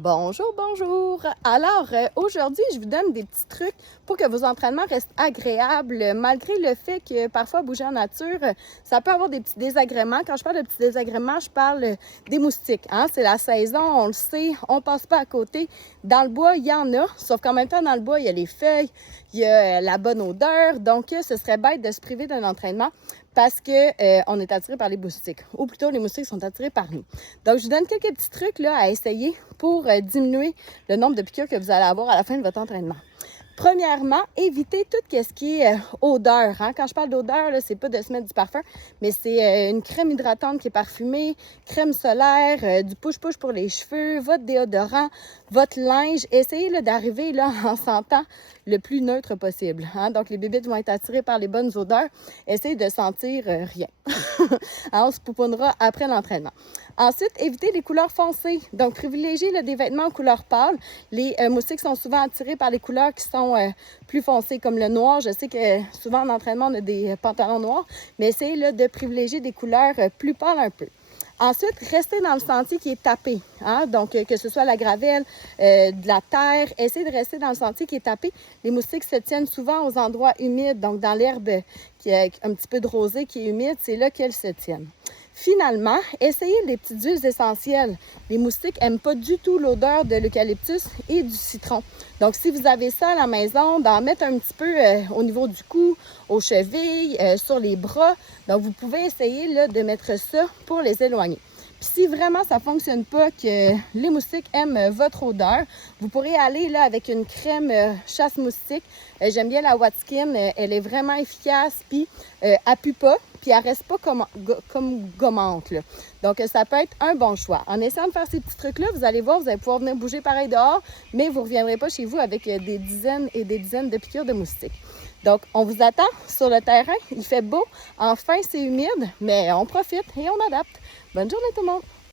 Bonjour, bonjour! Alors, aujourd'hui, je vous donne des petits trucs pour que vos entraînements restent agréables, malgré le fait que parfois bouger en nature, ça peut avoir des petits désagréments. Quand je parle de petits désagréments, je parle des moustiques. Hein? C'est la saison, on le sait, on passe pas à côté. Dans le bois, il y en a, sauf qu'en même temps, dans le bois, il y a les feuilles, il y a la bonne odeur. Donc, ce serait bête de se priver d'un entraînement parce que on est attiré par les moustiques. Ou plutôt, les moustiques sont attirés par nous. Donc, je vous donne quelques petits trucs là, à essayer pour diminuer le nombre de piqûres que vous allez avoir à la fin de votre entraînement. Premièrement, évitez tout ce qui est odeur. Hein? Quand je parle d'odeur, c'est pas de se mettre du parfum, mais c'est une crème hydratante qui est parfumée, crème solaire, du push-push pour les cheveux, votre déodorant, votre linge. Essayez d'arriver en sentant le plus neutre possible. Hein? Donc, les bébites vont être attirées par les bonnes odeurs. Essayez de sentir rien. Hein, on se poupounera après l'entraînement. Ensuite, évitez les couleurs foncées. Donc, privilégiez des vêtements en couleur pâle. Les moustiques sont souvent attirés par les couleurs qui sont plus foncées, comme le noir. Je sais que souvent en entraînement, on a des pantalons noirs, mais essayez de privilégier des couleurs plus pâles un peu. Ensuite, restez dans le sentier qui est tapé. Hein? Donc, que ce soit la gravelle, de la terre, essayez de rester dans le sentier qui est tapé. Les moustiques se tiennent souvent aux endroits humides, donc dans l'herbe qui a un petit peu de rosée qui est humide, c'est là qu'elles se tiennent. Finalement, essayez les petites huiles essentielles. Les moustiques n'aiment pas du tout l'odeur de l'eucalyptus et du citron. Donc, si vous avez ça à la maison, d'en mettre un petit peu au niveau du cou, aux chevilles, sur les bras. Donc, vous pouvez essayer de mettre ça pour les éloigner. Puis si vraiment ça ne fonctionne pas, que les moustiques aiment votre odeur, vous pourrez aller avec une crème chasse-moustique. J'aime bien la Watskin, elle est vraiment efficace, puis elle pue pas, puis elle reste pas comme gommante. Là. Donc ça peut être un bon choix. En essayant de faire ces petits trucs-là, vous allez voir, vous allez pouvoir venir bouger pareil dehors, mais vous ne reviendrez pas chez vous avec des dizaines et des dizaines de piqûres de moustiques. Donc, on vous attend sur le terrain. Il fait beau. Enfin, c'est humide, mais on profite et on adapte. Bonne journée tout le monde!